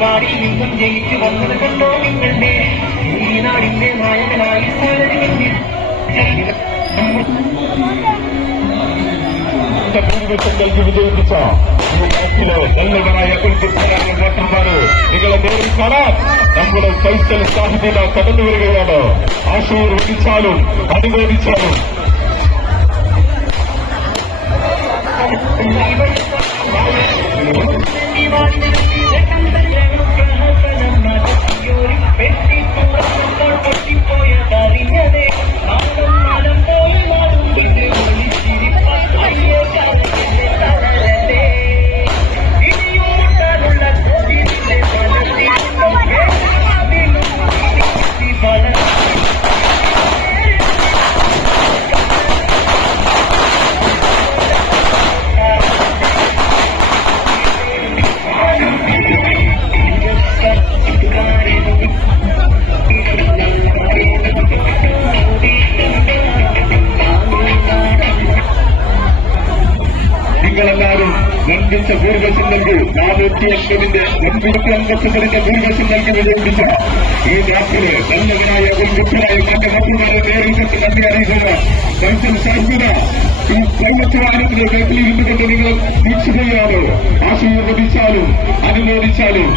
വാടി യുദ്ധം ജയിച്ചു വന്നത് കണ്ടോ നിങ്ങളുടെ ഈ നാടിന്റെ നായകനായി പൂർവ്വങ്ങൾക്ക് വിജയിപ്പിച്ച ഈ മാച്ചിലെ നല്ലവരായ വോട്ടർമാര് നിങ്ങളെ നേരിൽ കാണാൻ നമ്മുടെ ഫൈസൽ സാഹിബില കടന്നു വരികയാണ്. ആശൂർ വിധിച്ചാലും അനുമോദിച്ചാലും നിങ്ങളെല്ലാവരും വൻപിച്ച ഭൂരിപക്ഷം നൽകി 480ന്റെ വൻപിച്ച അംഗത്തിന്റെ ഭൂരിപക്ഷം നൽകി വിജയിപ്പിച്ച ഈ മാച്ചില് നല്ലവനായ വൻപിച്ചനായ തന്റെ മറ്റുള്ളവരെ നേരിട്ട് നന്ദി അറിയിക്കുന്ന ഫൈസൽ സാഹിബിന ഈ കൊല്ലത്ത് വാഹനത്തിലെ വേദിയിലിരുന്നുകൊണ്ട് നിങ്ങൾ വീക്ഷിക്കുകയാണ്. ആശീർവദിച്ചാലും അനുമോദിച്ചാലും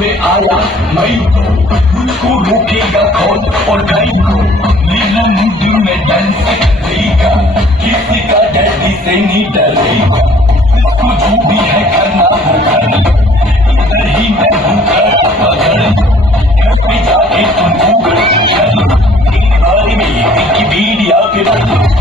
में आया मई मुझको रोकेगा कौन और कई को लीला मुझ में डांस करेगा किसी का डर से नहीं डरेगा इसको जो भी है करना होगा इधर ही मैं हूँ पकड़ घर पे जाके तुमको बारे में विकिपीडिया पे